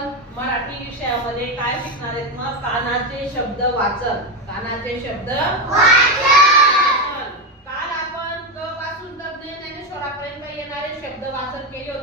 आपण मराठी विषयामध्ये काय शिकणार आहेत? मग कानाचे शब्द वाचन. कानाचे शब्द वाचन. काल आपण क पासून तर ज्ञानेश्वरापर्यंत येणारे शब्द वाचन केले होते.